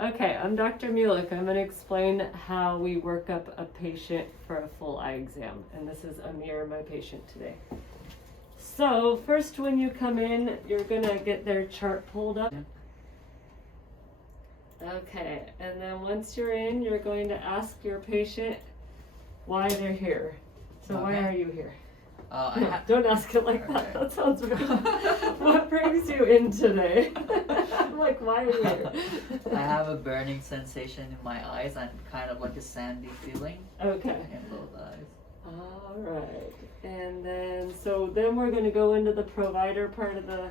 Okay, I'm Dr. Mulek. I'm going to explain how we work up a patient for a full eye exam. And this is Amir, my patient today. So first when you come in, you're going to get their chart pulled up. Okay, and then once you're in, you're going to ask your patient why they're here. So why are you here? No, don't ask it like that. That sounds rude. What brings you in today? I'm like, why are you here? I have a burning sensation in my eyes and kind of like a sandy feeling. Okay. In both eyes. All right. And then, so then we're going to go into the provider part of the.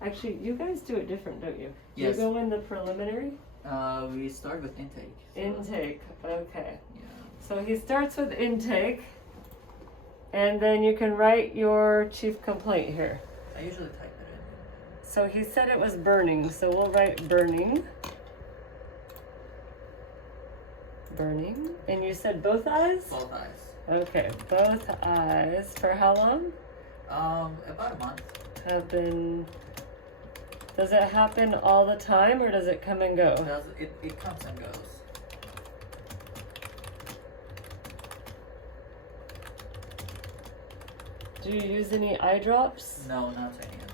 Actually, you guys do it different, don't you? Yes. You go in the preliminary? We start with intake. So. Intake. Okay. Yeah. So he starts with intake. And then you can write your chief complaint here. I usually type it in. So he said it was burning, so we'll write burning. Burning. And you said both eyes? Both eyes. Okay, both eyes. For how long? About a month. Have been. Does it happen all the time or does it come and go? It comes and goes. Do you use any eye drops? No, not any of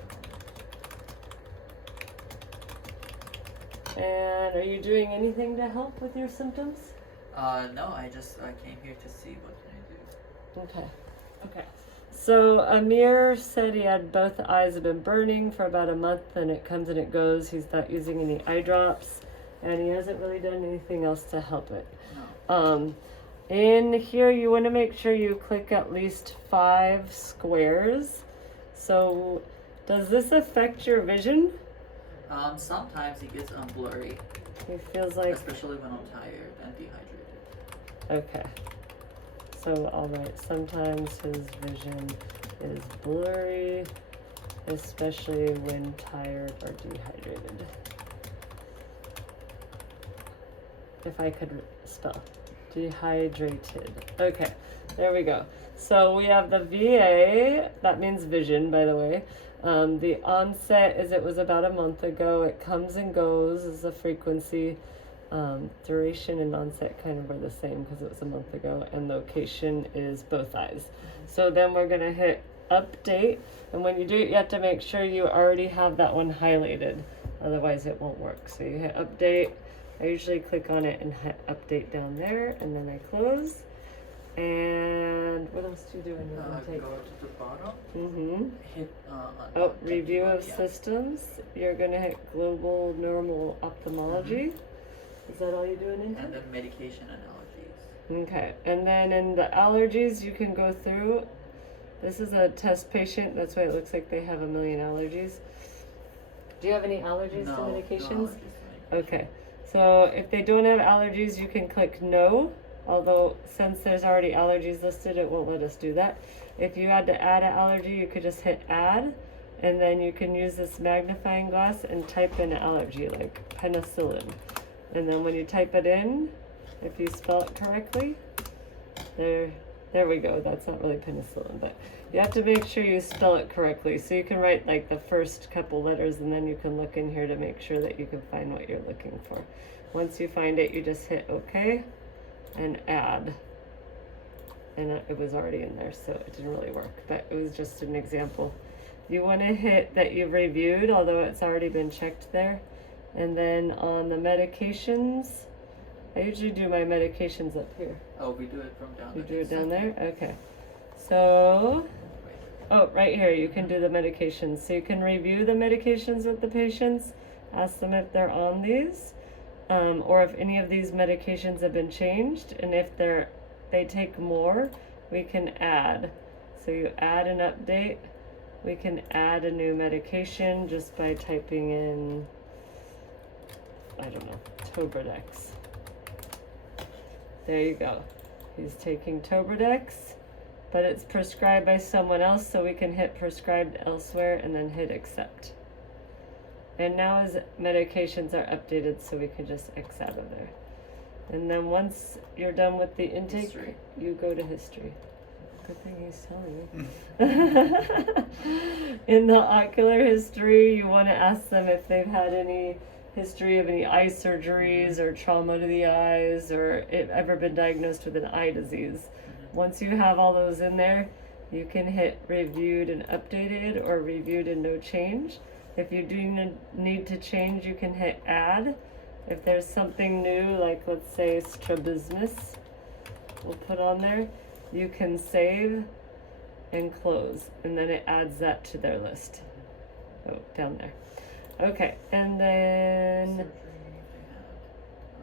them. And are you doing anything to help with your symptoms? No, I came here to see what can I do. Okay. Okay. So Amir said he had both eyes have been burning for about a month and it comes and it goes. He's not using any eye drops and he hasn't really done anything else to help it. No. In here you want to make sure you click at least 5 squares. So does this affect your vision? Sometimes it gets blurry. It feels like, especially when I'm tired and dehydrated. okay. So all right, sometimes his vision is blurry, especially when tired or dehydrated. If I could spell. Dehydrated. Okay, there we go. So we have the VA, that means vision, by the way. The onset is it was about a month ago. It comes and goes is the frequency. Duration and onset kind of were the same because it was a month ago. And location is both eyes. So then we're going to hit update. And when you do it, you have to make sure you already have that one highlighted. Otherwise it won't work. So you hit update. I usually click on it and hit update down there, and then I close. And what else do you do in your intake? Go to the bottom. Mm-hmm. Hit. Review of systems. You're gonna hit global normal ophthalmology. Is that all you do in intake? And then medication and allergies. Okay. And then in the allergies, you can go through. This is a test patient. That's why it looks like they have a million allergies. Do you have any allergies to medications? No allergies to medication. Okay. So if they don't have allergies, you can click no, although since there's already allergies listed, it won't let us do that. If you had to add an allergy, you could just hit add, and then you can use this magnifying glass and type in allergy, like penicillin. And then when you type it in, if you spell it correctly, there we go. That's not really penicillin, but you have to make sure you spell it correctly. So you can write like the first couple letters and then you can look in here to make sure that you can find what you're looking for. Once you find it, you just hit OK and add. And it was already in there, so it didn't really work, but it was just an example. You want to hit that you've reviewed, although it's already been checked there. And then on the medications, I usually do my medications up here. Oh, we do it from down there. You do it down there? Okay. So, right here, you can do the medications. So you can review the medications with the patients, ask them if they're on these, or if any of these medications have been changed, and if they take more, we can add. So you add an update. We can add a new medication just by typing in, I don't know, Tobradex. There you go. He's taking Tobradex, but it's prescribed by someone else, so we can hit prescribed elsewhere and then hit accept. And now his medications are updated, so we can just X out of there. And then once you're done with the intake, history. You go to history. Good thing he's telling me. In the ocular history, you want to ask them if they've had any history of any eye surgeries or trauma to the eyes, or if ever been diagnosed with an eye disease. Once you have all those in there, you can hit reviewed and updated or reviewed and no change. If you do need to change, you can hit add. If there's something new, like let's say strabismus, we'll put on there, you can save and close, and then it adds that to their list. Oh, down there. Okay, and then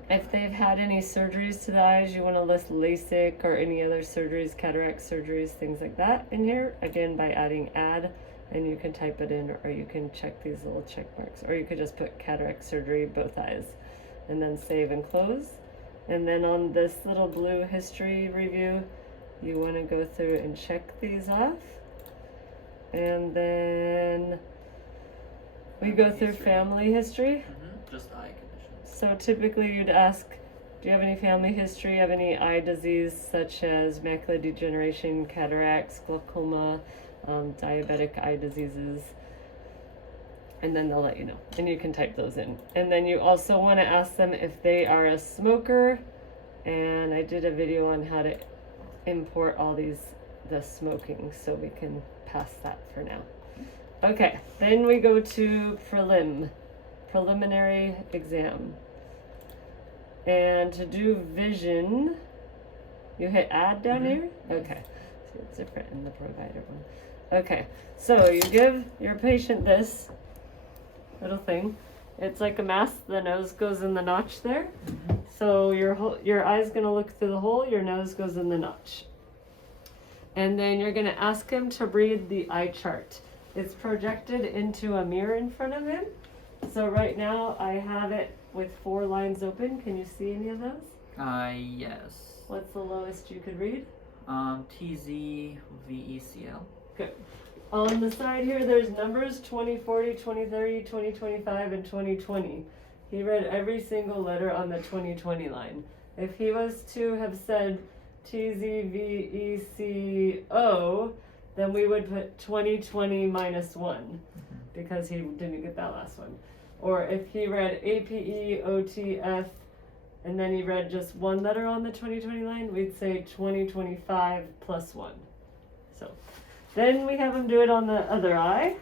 if they've had any surgeries to the eyes, you want to list LASIK or any other surgeries, cataract surgeries, things like that in here, again by adding add, and you can type it in, or you can check these little check marks, or you could just put cataract surgery, both eyes, and then save and close. And then on this little blue history review, you want to go through and check these off. And then we go through family history. Just eye conditions. So typically you'd ask, do you have any family history of any eye disease such as macular degeneration, cataracts, glaucoma, diabetic eye diseases? And then they'll let you know, and you can type those in. And then you also want to ask them if they are a smoker, and I did a video on how to import all the smoking, so we can pass that for now. Okay, then we go to preliminary exam. And to do vision, you hit add down here? Okay, so it's different in the provider one. Okay, so you give your patient this little thing. It's like a mask. The nose goes in the notch there. So your eye's gonna look through the hole, your nose goes in the notch. And then you're gonna ask him to read the eye chart. It's projected into a mirror in front of him. So right now I have it with 4 lines open. Can you see any of those? Yes. What's the lowest you could read? TZ VECL. Good. On the side here, there's numbers 2040, 2030, 2025, and 2020. He read every single letter on the 2020 line. If he was to have said TZVECO, then we would put 2020 minus 1 because he didn't get that last one. Or if he read APEOTF and then he read just one letter on the 2020 line, we'd say 2025 plus 1. So then we have him do it on the other eye.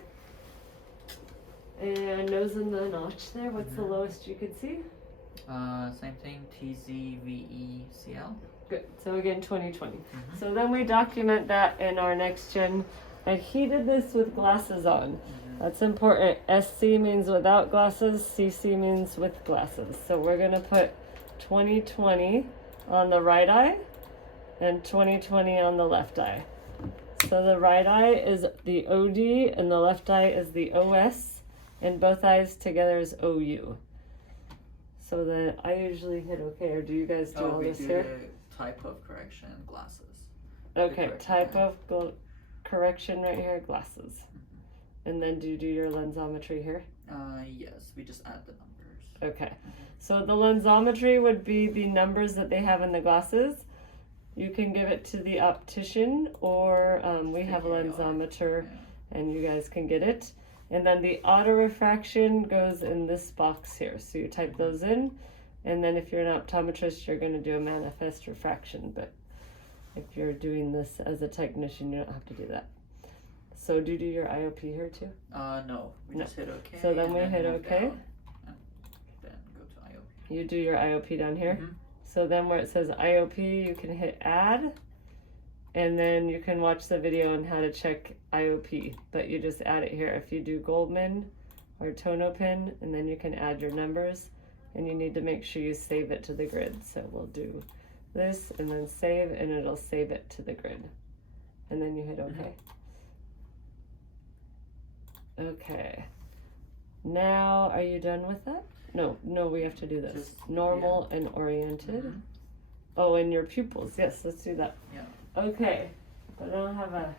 And nose in the notch there. What's the lowest you could see? Same thing, TZVECL. Good. So again, 2020. So then we document that in our NextGen. And he did this with glasses on. That's important. SC means without glasses. CC means with glasses. So we're going to put 2020 on the right eye and 2020 on the left eye. So the right eye is the OD and the left eye is the OS, and both eyes together is OU. So that I usually hit OK, or do you guys do all this here? The type of correction, glasses. Okay, type of correction right here, glasses. And then do you do your lensometry here? Yes, we just add the numbers. Okay, so the lensometry would be the numbers that they have in the glasses. You can give it to the optician, or we have a lensometer, and you guys can get it. And then the auto-refraction goes in this box here. So you type those in, and then if you're an optometrist, you're going to do a manifest refraction. But if you're doing this as a technician, you don't have to do that. So do you do your IOP here too? No, we just hit OK. So then we hit OK. Then go to IOP. You do your IOP down here. So then where it says IOP, you can hit add, and then you can watch the video on how to check IOP, but you just add it here. If you do Goldman or Tonopin, and then you can add your numbers, and you need to make sure you save it to the grid. So we'll do this and then save, and it'll save it to the grid. And then you hit OK. Okay. Now, are you done with that? No, we have to do this. Normal and oriented. Oh, and your pupils. Yes, let's do that. Yeah. Okay, but I don't have a...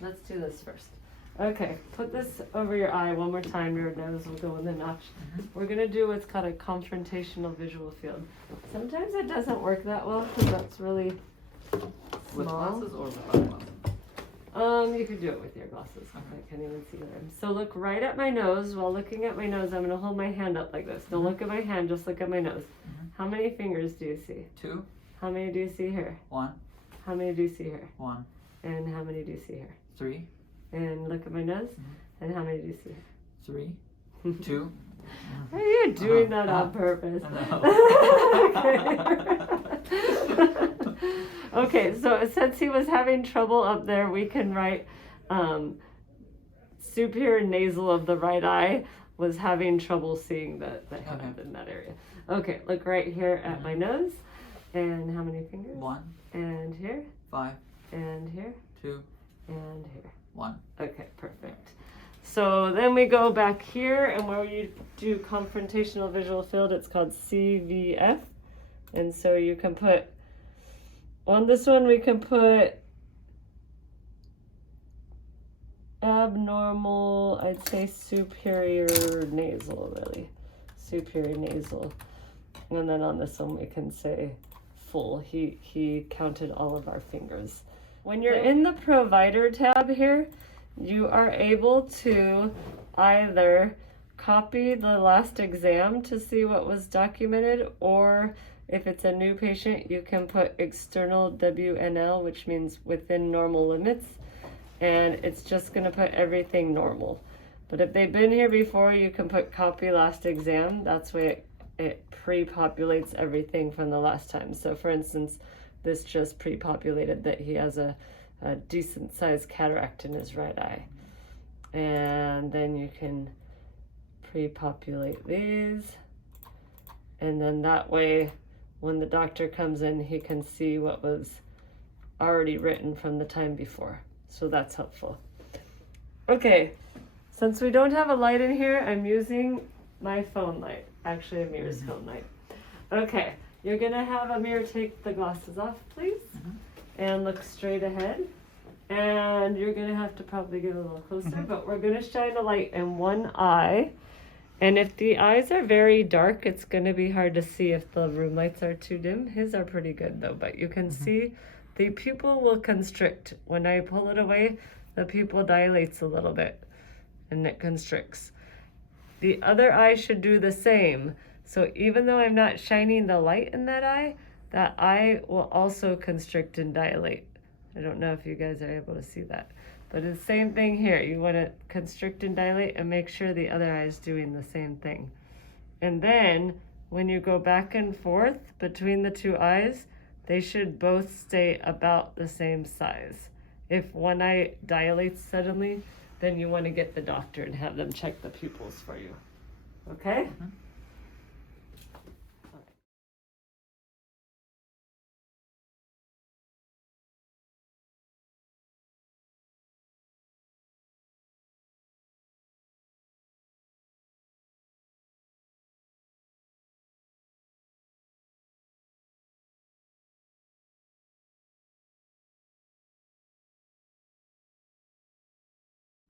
Let's do this first. Okay, put this over your eye one more time. Your nose will go in the notch. We're going to do what's called a confrontational visual field. Sometimes it doesn't work that well because that's really With small. glasses or without glasses? You could do it with your glasses. I can't even see them. So look right at my nose. While looking at my nose, I'm gonna hold my hand up like this. Don't look at my hand, just look at my nose. How many fingers do you see? 2. How many do you see here? 1. How many do you see here? 1. And how many do you see here? 3. And look at my nose. And how many do you see here? 3. 2. Are you doing that on purpose? Okay, so since he was having trouble up there, we can write superior nasal of the right eye was having trouble seeing the head in that area. Okay, look right here at my nose. And how many fingers? 1. And here. 5. And here. 2. And here. 1. Okay, perfect. So then we go back here, and where you do confrontational visual field, it's called CVF. And so you can put, on this one we can put abnormal, I'd say superior nasal, really. Superior nasal. And then on this one we can say full. He counted all of our fingers. When you're in the provider tab here, you are able to either copy the last exam to see what was documented, or if it's a new patient, you can put external WNL, which means within normal limits, and it's just going to put everything normal. But if they've been here before, you can put copy last exam. That's why it pre-populates everything from the last time. So for instance, this just pre-populated that he has a decent sized cataract in his right eye. And then you can pre-populate these. And then that way, when the doctor comes in, he can see what was already written from the time before. So that's helpful. Okay, since we don't have a light in here, I'm using my phone light. Actually, Amir's phone light. Okay, you're gonna have Amir take the glasses off, please. And look straight ahead. And you're gonna have to probably get a little closer, but we're gonna shine a light in one eye. And if the eyes are very dark, it's gonna be hard to see if the room lights are too dim. His are pretty good though, but you can see the pupil will constrict. When I pull it away, the pupil dilates a little bit and it constricts. The other eye should do the same. So even though I'm not shining the light in that eye will also constrict and dilate. I don't know if you guys are able to see that. But it's the same thing here. You want to constrict and dilate and make sure the other eye is doing the same thing. And then when you go back and forth between the two eyes, they should both stay about the same size. If one eye dilates suddenly, then you want to get the doctor and have them check the pupils for you. Okay?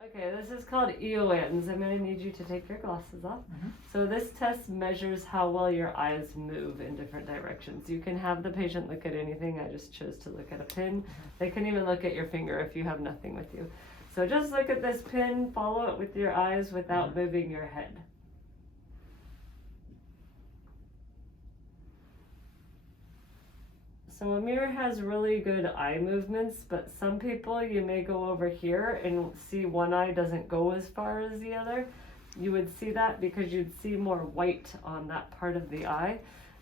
Okay, this is called EONs. I'm going to need you to take your glasses off. So this test measures how well your eyes move in different directions. You can have the patient look at anything. I just chose to look at a pin. They can even look at your finger if you have nothing with you. So just look at this pin, follow it with your eyes without moving your head. So Amir has really good eye movements, but some people, you may go over here and see one eye doesn't go as far as the other. You would see that because you'd see more white on that part of the eye,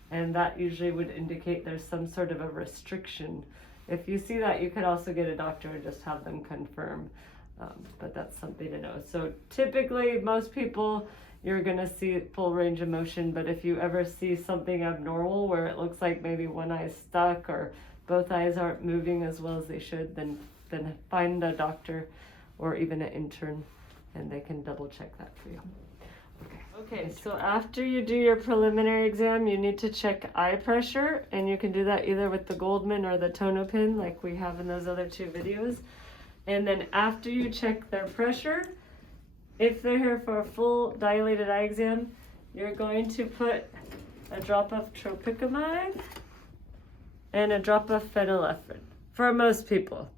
and that usually would indicate there's some sort of a restriction. If you see that, you could also get a doctor and just have them confirm, but that's something to know. So typically, most people, you're gonna see full range of motion, but if you ever see something abnormal where it looks like maybe one eye is stuck or both eyes aren't moving as well as they should, then find a doctor or even an intern and they can double check that for you. Okay, so after you do your preliminary exam, you need to check eye pressure, and you can do that either with the Goldman or the Tonopin like we have in those other two videos. And then after you check their pressure, if they're here for a full dilated eye exam, you're going to put a drop of tropicamide and a drop of phenylephrine for most people.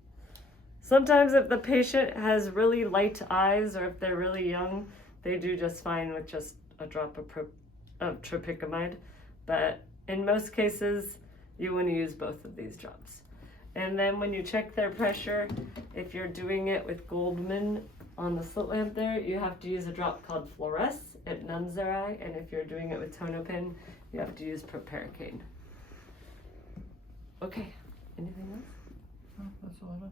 Sometimes if the patient has really light eyes or if they're really young, they do just fine with just a drop of tropicamide. But in most cases, you want to use both of these drops. And then when you check their pressure, if you're doing it with Goldman on the slit lamp there, you have to use a drop called Fluoresce. It numbs their eye. And if you're doing it with Tonopin, you have to use proparacaine. Okay, anything else? Oh, that's all I know.